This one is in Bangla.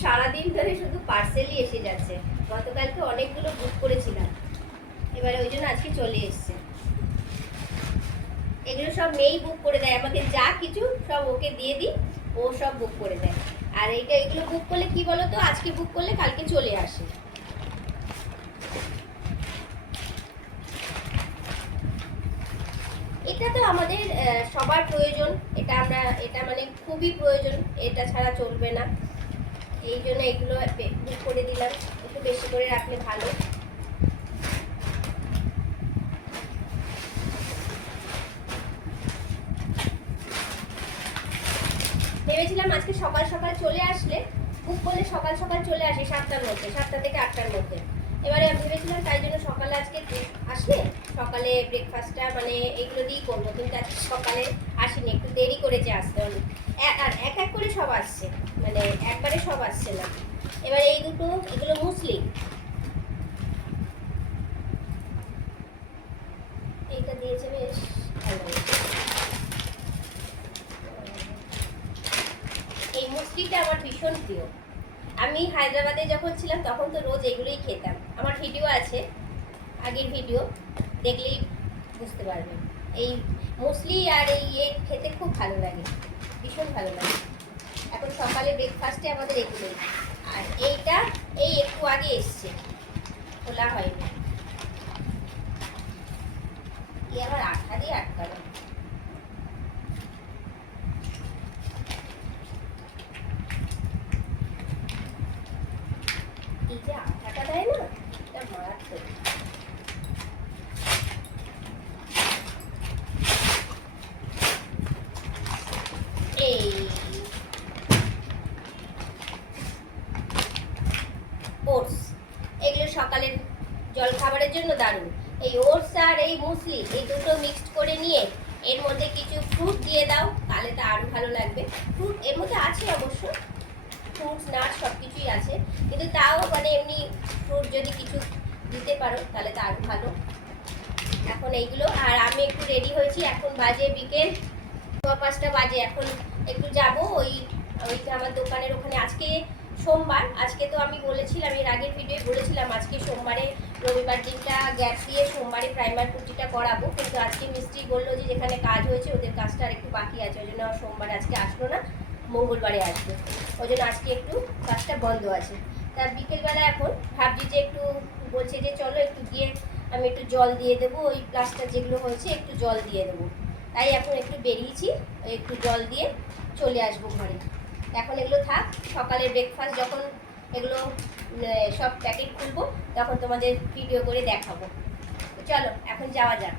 সারাদিন ধরে শুধু পার্সেলই এসে যাচ্ছে। গতকালকে অনেকগুলো বুক করেছিলাম, এবারে ওই জন্য আজকে চলে এসছে। এগুলো সব মেয়েই বুক করে দেয় আমাকে, যা কিছু সব ওকে দিয়ে দিই, ও সব বুক করে দেয়। আর এগুলো বুক করলে কি বলতো, আজকে বুক করলে কালকে চলে আসে। এটা তো আমাদের সবার প্রয়োজন, এটা মানে খুবই প্রয়োজন, এটা ছাড়া চলবে না। এই জন্য এগুলো বুক করে দিলাম, একটু বেশি করে রাখলে ভালো। ভেবেছিলাম আজকে সকাল সকাল চলে আসলে, বুক করলে সকাল সকাল চলে আসে 7টার মধ্যে, 7টা থেকে 8টার মধ্যে। এবারে ভেবেছিলাম তাই জন্য সকালে আজকে আসলে সকালে ব্রেকফাস্টটা মানে এগুলো দিয়েই করবো, কিন্তু আজকে সকালে আসেনি, একটু দেরি করেছে আসতে হবে। আর এক এক করে সব আসছে, মানে একবারে সব আসছে না। এবারে এই দুটো, এগুলো মুসলি, এইটা দিয়েছে বেশ ভালো। এই মুসলিটা আমার ভীষণ প্রিয়। আমি হায়দ্রাবাদে যখন ছিলাম তখন তো রোজ এগুলোই খেতাম। আমার ভিডিও আছে, আগের ভিডিও দেখলেই বুঝতে পারবেন। এই মুসলি আর এই খেতে খুব ভালো লাগে, ভীষণ ভালো লাগে। এখন সকালে ব্রেকফাস্টে আমাদের এগুলোই। আর এইটা এই একটু আগে এসছে, খোলা হয়নি। এই আবার আঠা দিয়ে আটকানো। এই যে আঠাটা দেয় না, এটা মারাত্মক। এই ওটস, এগুলো সকালের জল খাবারের জন্য দারুণ। এই ওটস আর এই মুসলি, এই দুটো মিক্সড করে নিয়ে এর মধ্যে কিছু ফ্রুট দিয়ে দাও, তাহলে তো আরও ভালো লাগবে। ফ্রুট এর মধ্যে আছে অবশ্য, ফ্রুটস নাট সব কিছুই আছে, কিন্তু তাও মানে এমনি ফ্রুট যদি কিছু দিতে পারো তাহলে তো আরও ভালো। এখন এইগুলো, আর আমি একটু রেডি হয়েছি, এখন বাজে বিকেল 4-5টা বাজে। এখন একটু যাব ওইটা আমার দোকানের ওখানে। আজকে সোমবার, আজকে তো আমি বলেছিলাম, এর আগের ভিডিওয়ে বলেছিলাম আজকে সোমবারে, রবিবার দিনটা গ্যাপ দিয়ে সোমবারে প্রাইমার পুটিটা করাবো, কিন্তু আজকে মিস্ত্রি বললো যে যেখানে কাজ হয়েছে ওদের কাজটা আর একটু বাকি আছে, ওই জন্য সোমবার আজকে আসলো না, মঙ্গলবারে আসবে। ওই জন্য আজকে একটু কাজটা বন্ধ আছে। তার বিকেলবেলা এখন ভাবছি যে একটু, বলছে যে চলো একটু গিয়ে আমি একটু জল দিয়ে দেবো, ওই প্লাস্টার যেগুলো হয়েছে একটু জল দিয়ে দেবো। তাই এখন একটু বেরিয়েছি, একটু জল দিয়ে চলে আসবো ঘরে। এখন এগুলো থাক, সকালে ব্রেকফাস্ট যখন এগুলো সব প্যাকেট খুলবো তখন তোমাদের ভিডিও করে দেখাবো। চলো এখন যাওয়া যাক।